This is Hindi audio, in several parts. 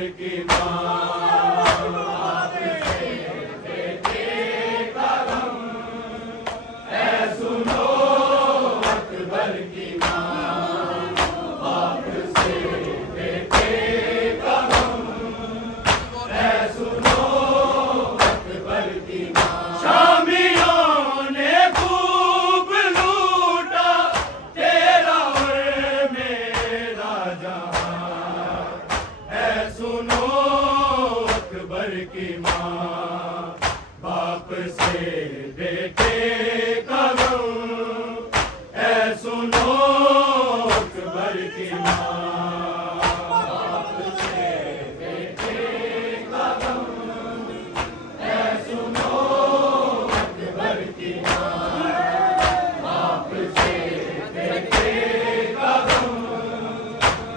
अकबर की माँ, बाप से बेटे का गम है सुनो अकबर की माँ, बाप से बेटे का गम है सुनो अकबर की माँ। शामियों ने खूब लूटा तेरा और मेरा जहां है सुनो अकबर की माँ, बाप से बेटे का गम है सुनो अकबर की माँ, बाप से बेटे का गम है सुनो अकबर की माँ, बाप से बेटे का गम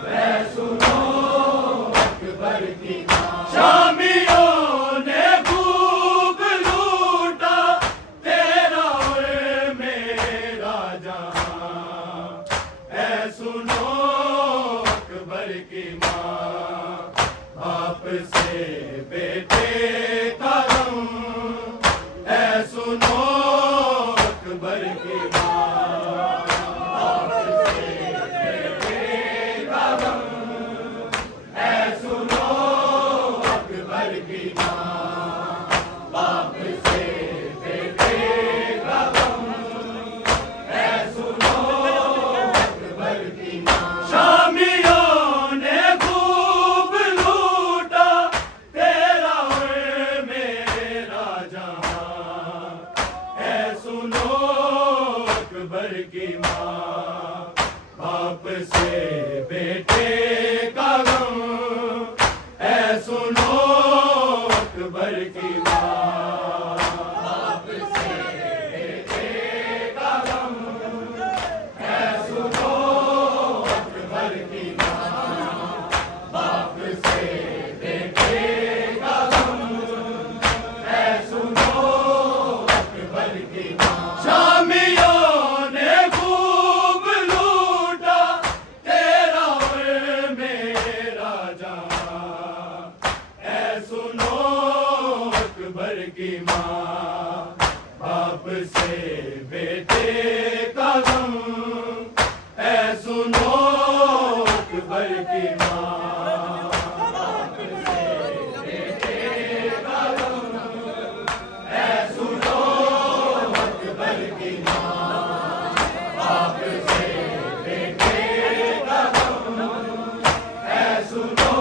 है सुनो अकबर की माँ। शामियों ने खूब लूटा तेरा और मेरा जहां है सुनो अकबर की माँ, बाप से बेटे का गम है सुनो अकबर की माँ, बाप से बेटे का गम है सुनो अकबर की माँ, बाप से बेटे का गम है सुनो अकबर की माँ। शामियों ने खूब लूटा तेरा और मेरा जहां है सुनो अकबर की माँ, बाप से बेटे का गम है सुनो अकबर की माँ, बाप से बेटे का गम है सुनो अकबर की माँ, बाप से बेटे का गम है सुनो अकबर की माँ। शामियों ने खूब लूटा तेरा और मेरा जहां है सुनो अकबर की माँ, बाप से बेटे का गम है सुनो अकबर की माँ, बाप से बेटे का गम है सुनो अकबर की माँ, बाप से बेटे का गम है सुनो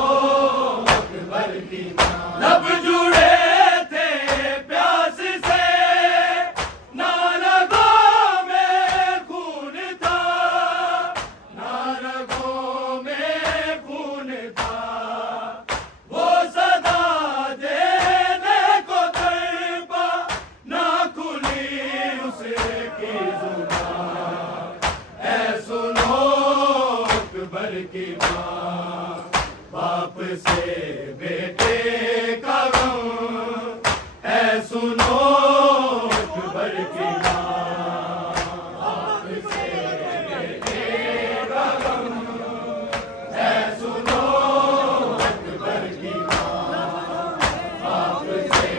अकबर की माँ। लब जुड़े थे प्यास से ना रगों में खून था, ना रगों में खून था, वो सदा देने को तड़पा ना खुली उसकी जुबान है सुनो अकबर की माँ, बाप से बेटे का गम है सुनो अकबर की माँ, बाप से बेटे का गम है सुनो अकबर की माँ, बाप से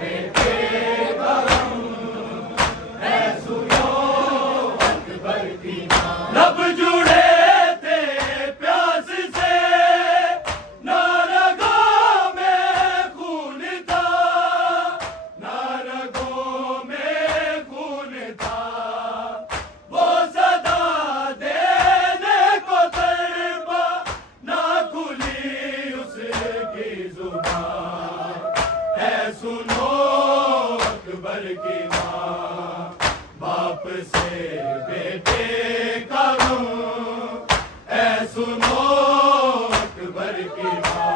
बेटे का गम है सुनो अकबर की माँ। लब जुड़े थे प्यास से ना रगों में खून था, ना रगों में खून था, वो सदा देने को तड़पा ना खुली उसकी जुबान है सुनो अकबर की माँ, बाप से बेटे का गम है सुनो अकबर की माँ,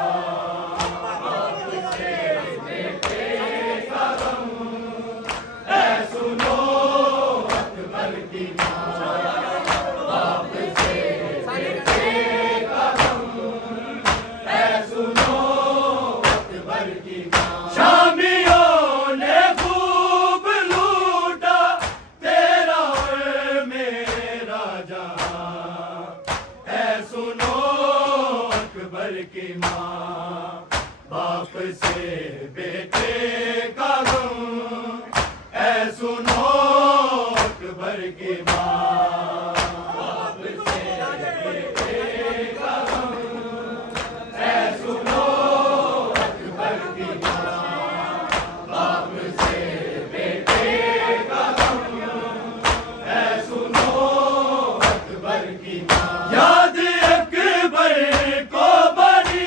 बाप से बेटे का गम है सुनो अकबर की माँ, बाप से बेटे का गम है सुनो अकबर की माँ। शामियों ने खूब लूटा तेरा और मेरा जहां है सुनो अकबर की माँ, बाप से बेटे का गम, ऐ सुनो अकबर की माँ, बाप से बेटे का गम, ऐ सुनो अकबर की माँ, बाप से बेटे का गम, ऐ सुनो अकबर की माँ। याद अकबर को बड़ी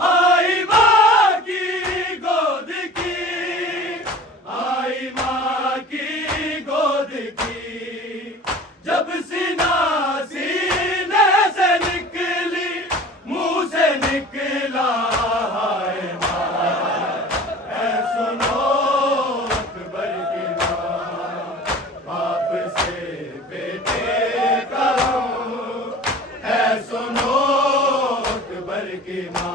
आई माँ की गोद की, आई माँ की गोद की, जब सीना सीने से निकली, मुंह से निकला हाय माँ, ऐ सुनो अकबर की माँ, बाप से बेटे का गम, ऐ सुनो अकबर की माँ,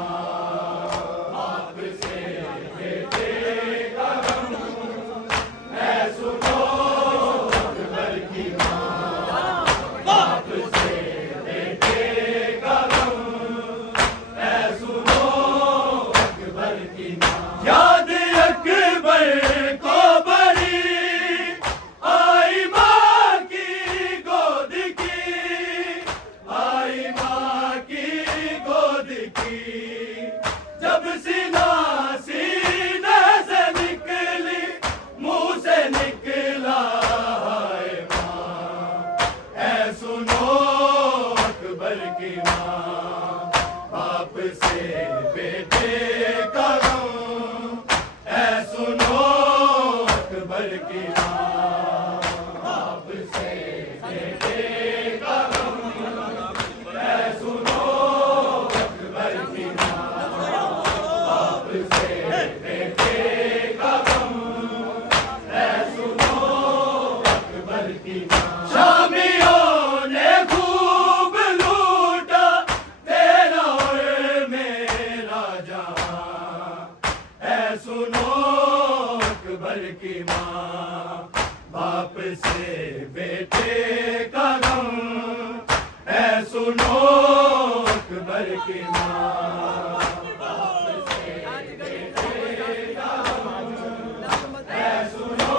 बाप से बेटे का गम, ऐ सुनो अकबर की माँ, बाप से बेटे का गम, ऐ सुनो अकबर की माँ। याद अकबर को बड़ी आई माँ की गोद की, आई माँ की गोद की, जब सीना सीने से निकली, मुंह से निकला हाय माँ, ऐ सुनो अकबर की माँ, बाप से बेटे का गम, ऐ सुनो अकबर की माँ, बाप से बेटे का गम, ऐ सुनो अकबर की माँ, बाप से बेटे का गम, ऐ सुनो अकबर की माँ। शामियों ने खूब लूटा तेरा और मेरा जहां, ऐ सुनो अकबर की माँ, बाप से बेटे का गम, ऐ सुनो अकबर की माँ, बाप से बेटे का गम, ऐ सुनो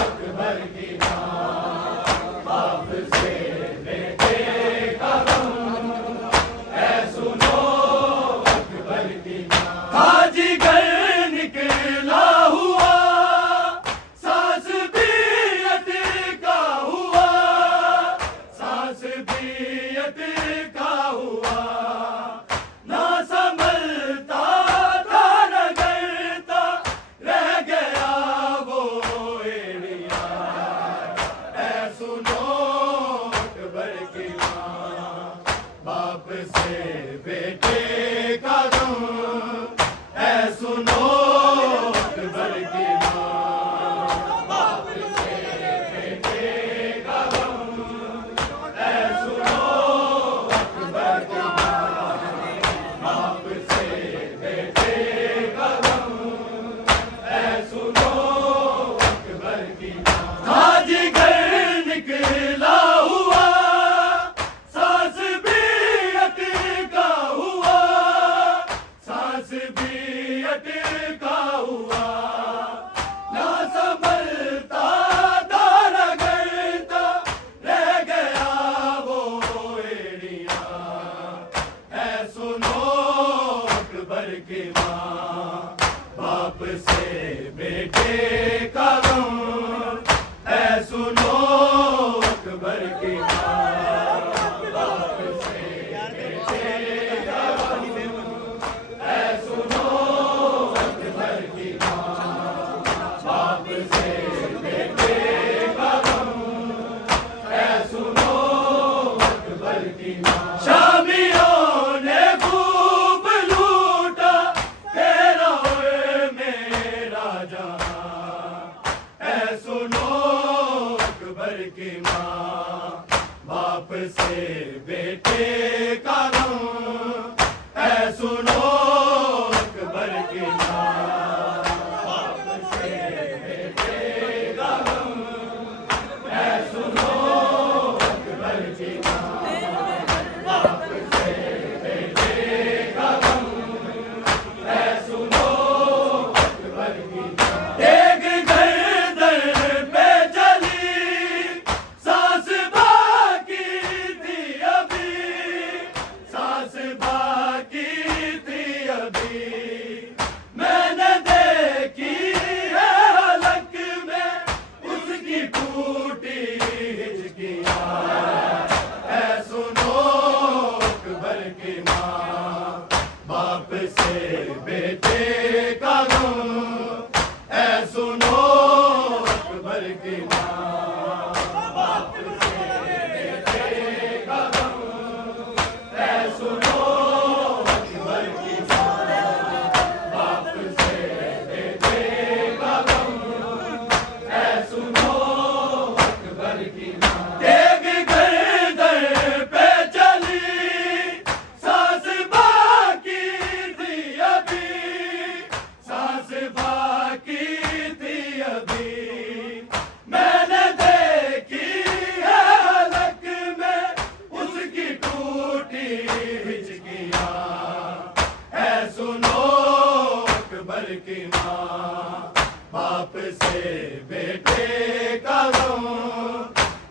अकबर की माँ, बाप से बेटे का गम, ऐ सुनो अकबर की माँ। बाजीगर निकला हुआ, सांस भी अटका हुआ, सांस भी अटका हुआ, ना संभलता था न करता, रह गया वो एड़िया, ऐ सुनो अकबर की माँ, बाप से बेटे का गम, ऐ सुनो अकबर की माँ, बाप से बेटे का गम, ऐ सुनो अकबर की माँ, बाप से बेटे का गम, ऐ सुनो अकबर की माँ। बाजीगर निकला हुआ, सांस भी अटका हुआ, सांस भी अटका हुआ, ना संभलता था न करता, रह गया वो एड़िया, ऐ सुनो अकबर की माँ, बाप से बेटे का गम, ऐ सुनो अकबर की माँ, बाप से बेटे का गम, ऐ सुनो अकबर की माँ, बाप से बेटे का गम, ऐ सुनो अकबर की माँ। शामियों ने खूब लूटा तेरा और मेरा जहां, ऐ सुनो अकबर की माँ, बाप से बेटे का गम, ऐ सुनो अकबर की माँ, बाप से बेटे का गम, ऐ सुनो अकबर की माँ, बाप से बेटे का गम, ऐ सुनो अकबर की माँ। बाप से बेटे का गम, ऐ सुनो अकबर की माँ। बाप से बेटे का गम, ऐ सुनो अकबर की माँ। देख गर्दन पे चली, सांस बाकी थी अभी, सांस बाकी थी अभी। मैंने देखी है हलक में उसकी टूटी हिचकियाँ, है सुनो अकबर की माँ। बाप से बेटे का गम,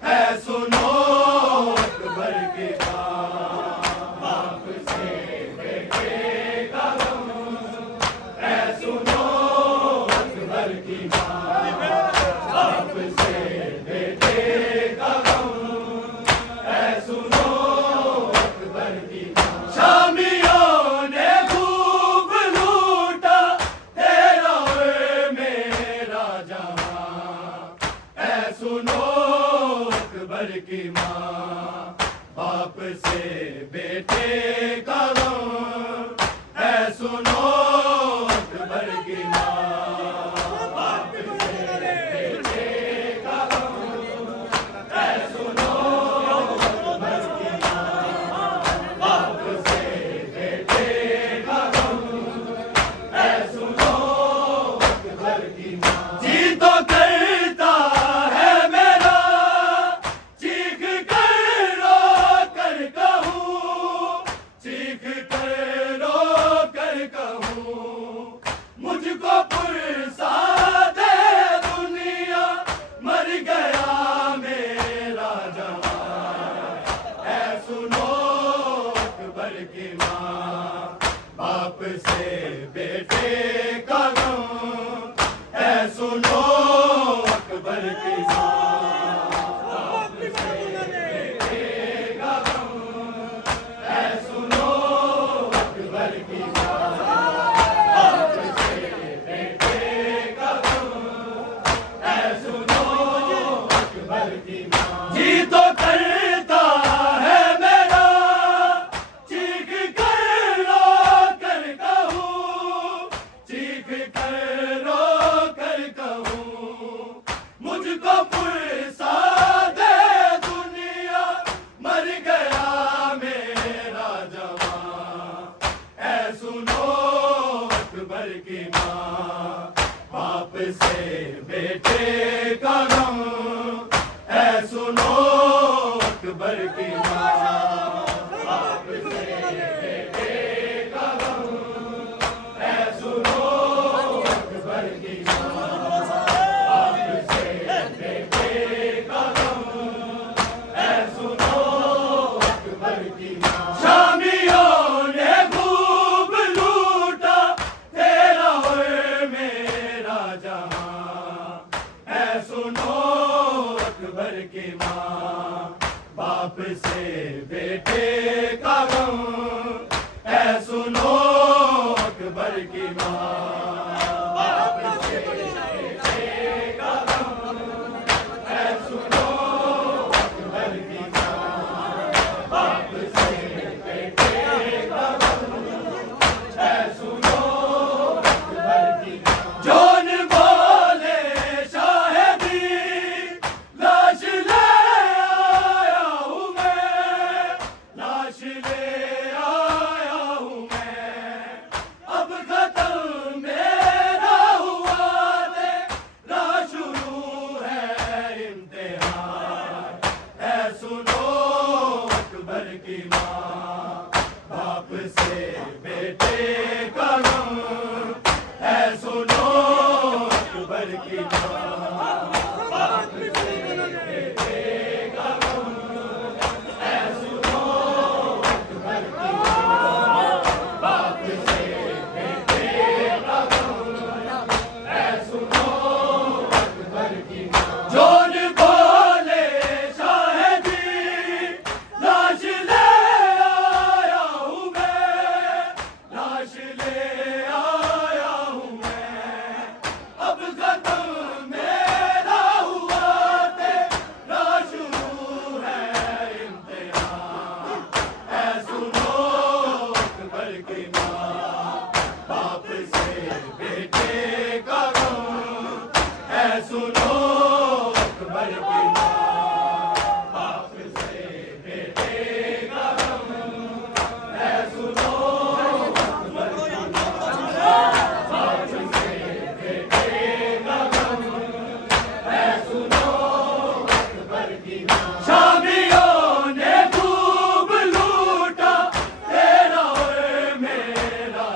है सुनो अकबर की माँ। बाप से बेटे का गम, है सुनो अकबर की माँ। बाप से बेटे का गम, है सुनो अकबर की माँ। शामियों ने खूब लूटा तेरा और मेरा जहां, है सुनो अकबर की माँ। बाप से बेटे का गम, है सुनो अकबर की माँ। बाप से बेटे का गम, है सुनो अकबर की माँ। बाप से बेटे का गम, है सुनो अकबर की माँ। जी तो करता है मेरा, चीख कर रो कर कहूँ, चीख कर रो कर कहूँ। मुझको पुरसा दे दुनिया, मर गया मेरा जवान, है सुनो अकबर की माँ। बाप से बेटे का गम, है सुनो अकबर की माँ। बाप से बेटे का गम, है सुनो अकबर की माँ। बाप से बेटे का गम, है सुनो अकबर की माँ। जी तो करता है मेरा, चीख कर रो कर कहूँ, चीख कर रो कर कहूँ। मुझको पुरसा दे दुनिया, मर गया मेरा जवान, है सुनो अकबर की माँ। बाप से बेटे का गम, है सुनो अकबर की माँ। बाप से बेटे का गम, है सुनो अकबर की माँ। बाप से बेटे का गम, है सुनो अकबर की माँ। शामियों ने खूब लूटा तेरा और मेरा जहां, है सुनो अकबर की माँ। बाप से बेटे का गम, है सुनो अकबर की माँ। बाप से बेटे का गम, है सुनो अकबर की माँ। बाप से बेटे का गम, है सुनो अकबर की माँ। जौन बोले शाहिदी, लाश ले आया हूँ मैं, लाश ले आया हूँ मैं। अब खत्म मेरा हुआ तेरा शुरू है इम्तिहान, है सुनो अकबर की माँ। बाप से बेटे का गम, है सुनो अकबर की माँ। बाप से बेटे का गम, है सुनो अकबर की माँ। बाप से बेटे का गम, है सुनो अकबर की माँ। जोन बोले शाहिदी, लाश ले आया हूँ मैं, लाश आया हूँ मैं, अब खत्म मेरा हुआ, तेरा शुरू है इम्तिहान। ऐ सुनो अकबर की माँ, बाप से बेटे का गम। ऐ सुनो अकबर की माँ, बाप से बेटे का गम। ऐ सुनो अकबर की माँ, बाप से बेटे का गम। ऐ सुनो अकबर की माँ। शादियों ने खूब लूटा तेरा और मेरा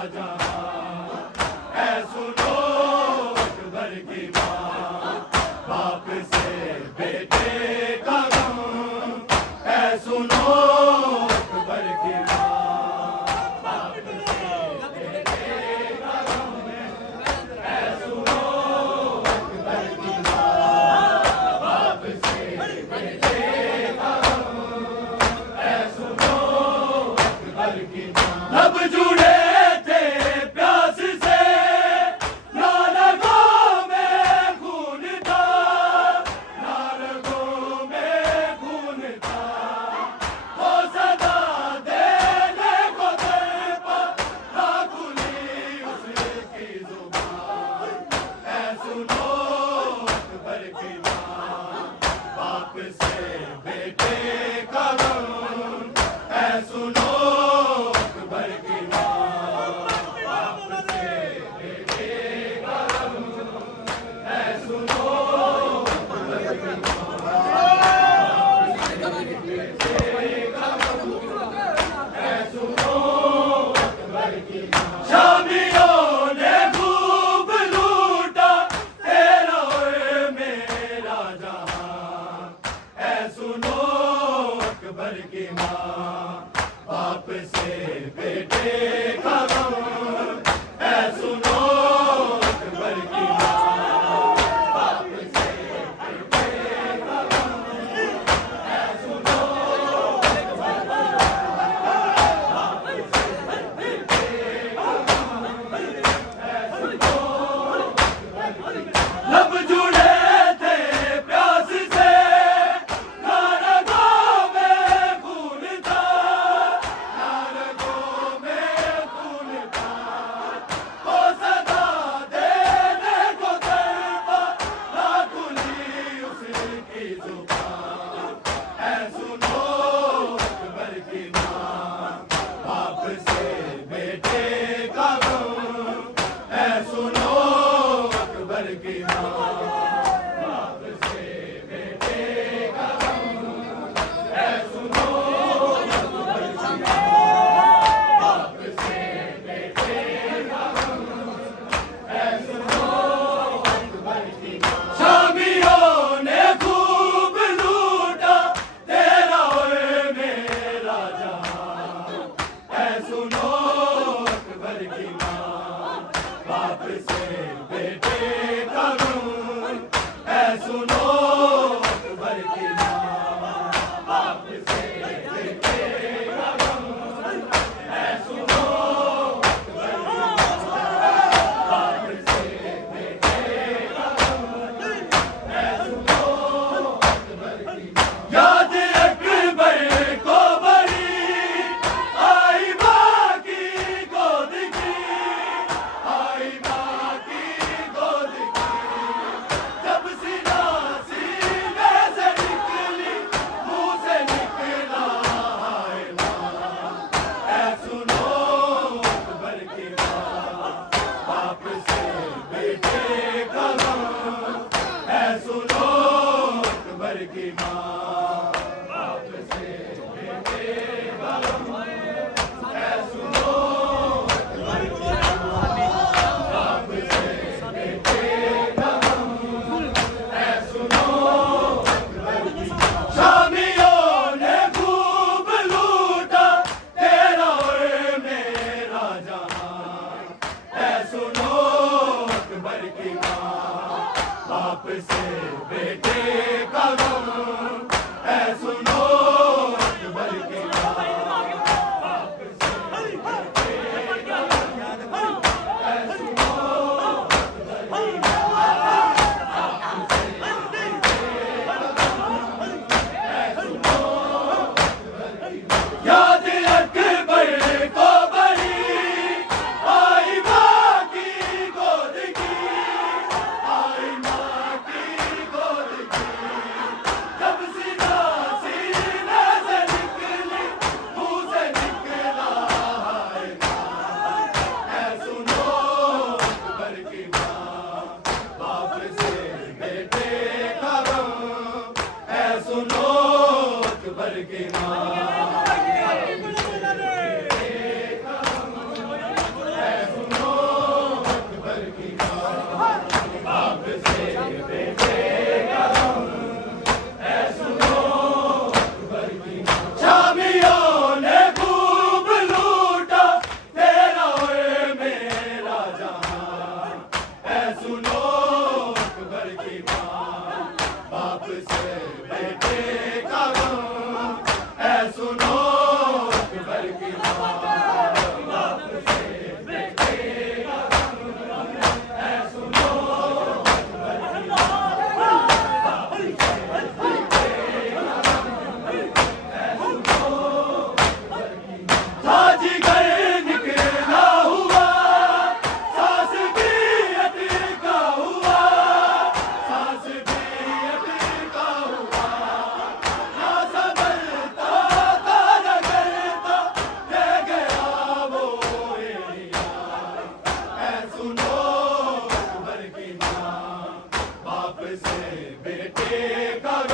से बेटे का